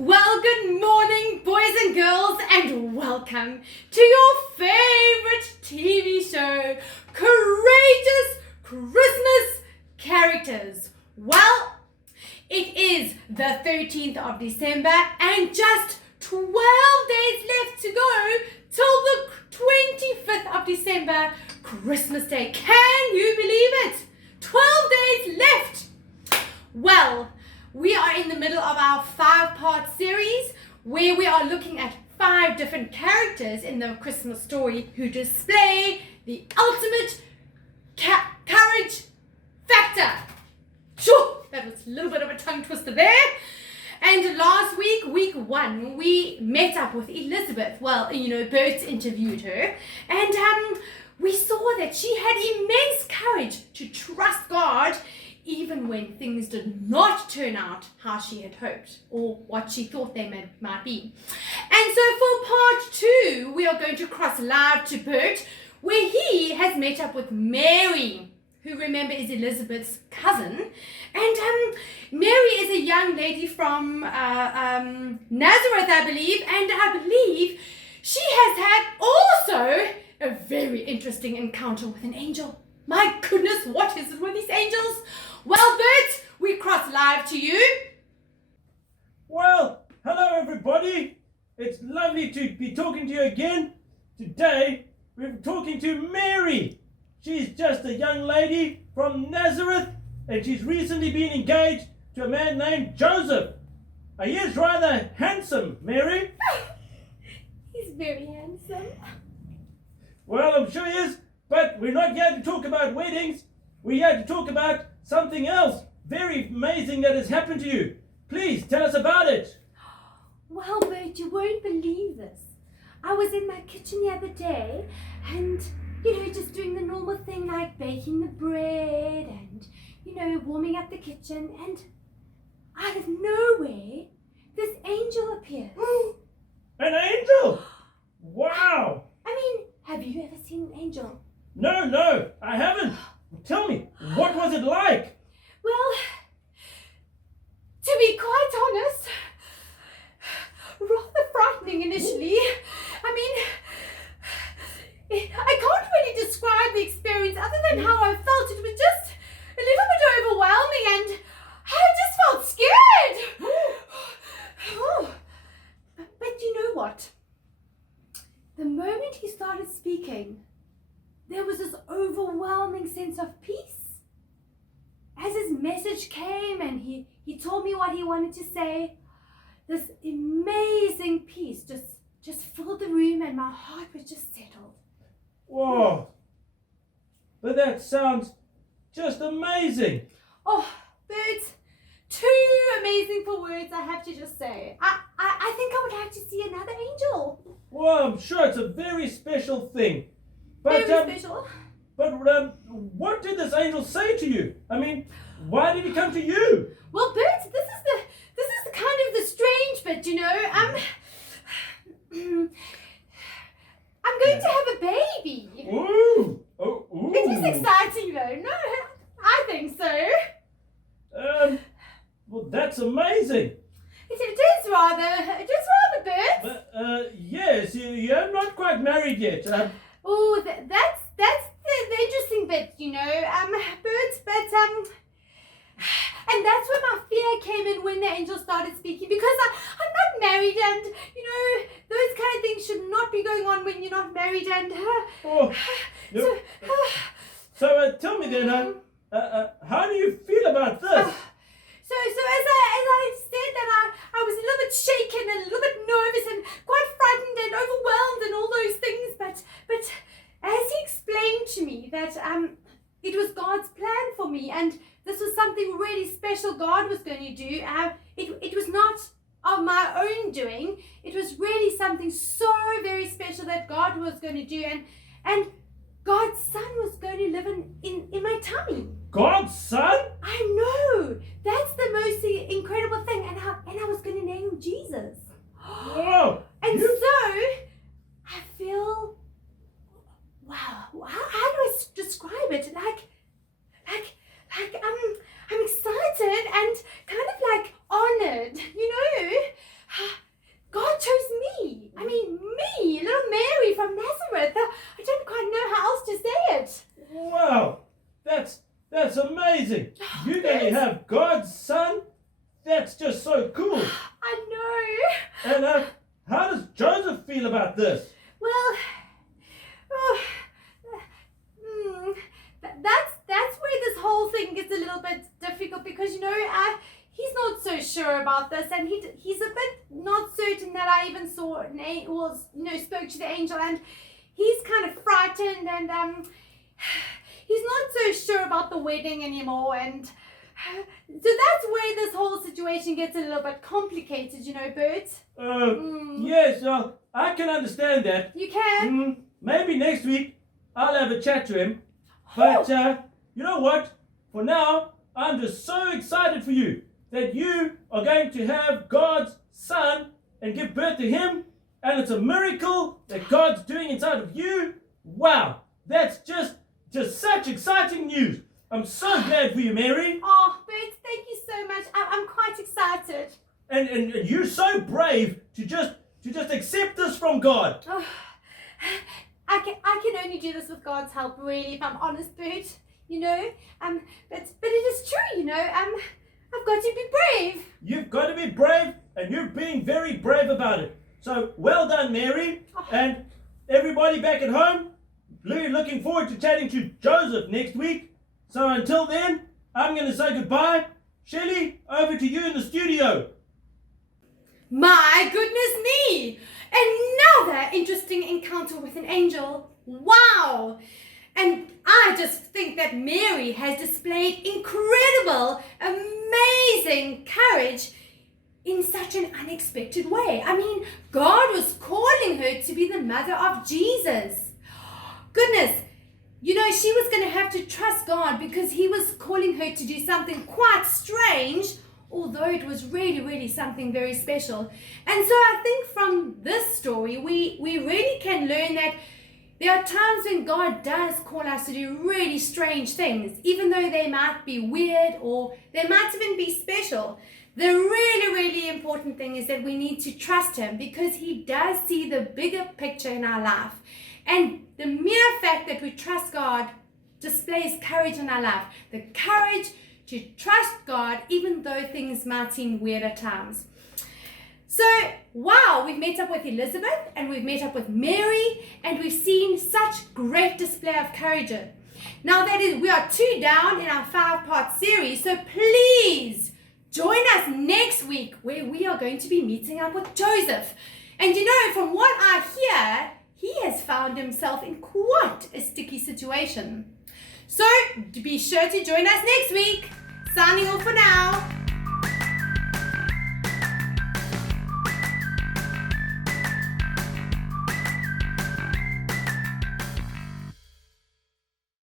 Well, good morning, boys and girls, and welcome to your favorite TV show, Courageous Christmas Characters. Well, it is the 13th of December and just 12 days left to go till the 25th of December, Christmas Day. Can you believe it? 12 days left. Well, we are in the middle of our 5-part series where we are looking at 5 different characters in the Christmas story who display the ultimate courage factor. Sure, that was a little bit of a tongue twister there. And last week, week 1, we met up with Elizabeth. Well, Bert interviewed her. And we saw that she had immense courage to trust God even when things did not turn out how she had hoped or what she thought they might be. And so for part 2, we are going to cross live to Bert, where he has met up with Mary, who, remember, is Elizabeth's cousin. And Mary is a young lady from Nazareth, I believe, and I believe she has had also a very interesting encounter with an angel. My goodness, what is it with these angels? Well, Bert, we cross live to you. Well, hello everybody. It's lovely to be talking to you again. Today, we're talking to Mary. She's just a young lady from Nazareth, and she's recently been engaged to a man named Joseph. He is rather handsome, Mary. He's very handsome. Well, I'm sure he is, but we're not here to talk about weddings. We're here to talk about something else very amazing that has happened to you. Please tell us about it. Well, Bert, you won't believe this. I was in my kitchen the other day and, just doing the normal thing like baking the bread and, warming up the kitchen, and out of nowhere, this angel appeared. An angel? Wow. I mean, have you ever seen an angel? No, I haven't. Tell me, what was it like? Well, to be quite honest, rather frightening initially. I mean, I can't really describe the experience other than how I felt. It was just a little bit overwhelming and I just felt scared. But you know what? The moment he started speaking, there was this overwhelming sense of peace. As his message came and he told me what he wanted to say, this amazing peace just filled the room and my heart was just settled. Whoa. But that sounds just amazing. Oh, Bert, too amazing for words, I have to just say. I think I would like to see another angel. Well, I'm sure it's a very special thing. But, Very special. But what did this angel say to you? I mean, why did he come to you? Well, Bert, this is the kind of the strange bit, I'm going to have a baby. Ooh. Oh, ooh. It is exciting though. No, I think so. Well, that's amazing. It is rather, Bert. But, yes, you're not quite married yet. Oh, that's the interesting bit, Bert, but, and that's where my fear came in when the angel started speaking, because I'm not married and, those kind of things should not be going on when you're not married and, So tell me then, how do you feel about this? So as I said that I was a little bit shaken and a little bit nervous and quite frightened and overwhelmed and all those things, but as he explained to me that it was God's plan for me and this was something really special God was going to do, it was not of my own doing. It was really something so very special that God was going to do, and God's son was going to live in my tummy. God's son? I know. That's the most incredible thing. And I was going to name him Jesus. Whoa. And so I feel, wow, how do I describe it? Like I'm excited and kind of like honored, this? Well, oh, that's where this whole thing gets a little bit difficult because he's not so sure about this, and he's a bit not certain that I even saw spoke to the angel, and he's kind of frightened, and he's not so sure about the wedding anymore, and so that's where this whole situation gets a little bit complicated, Bert. Yes, I can understand that. You can? Maybe next week I'll have a chat to him. But you know what? For now, I'm just so excited for you that you are going to have God's son and give birth to him. And it's a miracle that God's doing inside of you. Wow, that's just such exciting news. I'm so glad for you, Mary. Oh, Bert, thank you so much. I'm quite excited. And you're so brave to just accept this from God. Oh, I can only do this with God's help, really, if I'm honest, Bert. But it is true, I've got to be brave. You've got to be brave, and you're being very brave about it. So well done, Mary. Oh. And everybody back at home, really looking forward to chatting to Joseph next week. So until then, I'm going to say goodbye. Shelley, over to you in the studio. My goodness me! Another interesting encounter with an angel. Wow! And I just think that Mary has displayed incredible, amazing courage in such an unexpected way. I mean, God was calling her to be the mother of Jesus. Goodness, she was going to have to trust God because he was calling her to do something quite strange, although it was really, really something very special. And so I think from this story, we really can learn that there are times when God does call us to do really strange things, even though they might be weird or they might even be special. The really, really important thing is that we need to trust him because he does see the bigger picture in our life. And the mere fact that we trust God displays courage in our life. The courage to trust God even though things might seem weird at times. So, wow, we've met up with Elizabeth and we've met up with Mary and we've seen such great display of courage. Now we are 2 down in our 5-part series, so please join us next week where we are going to be meeting up with Joseph. And from what I hear, he has found himself in quite a sticky situation. So be sure to join us next week. Signing off for now.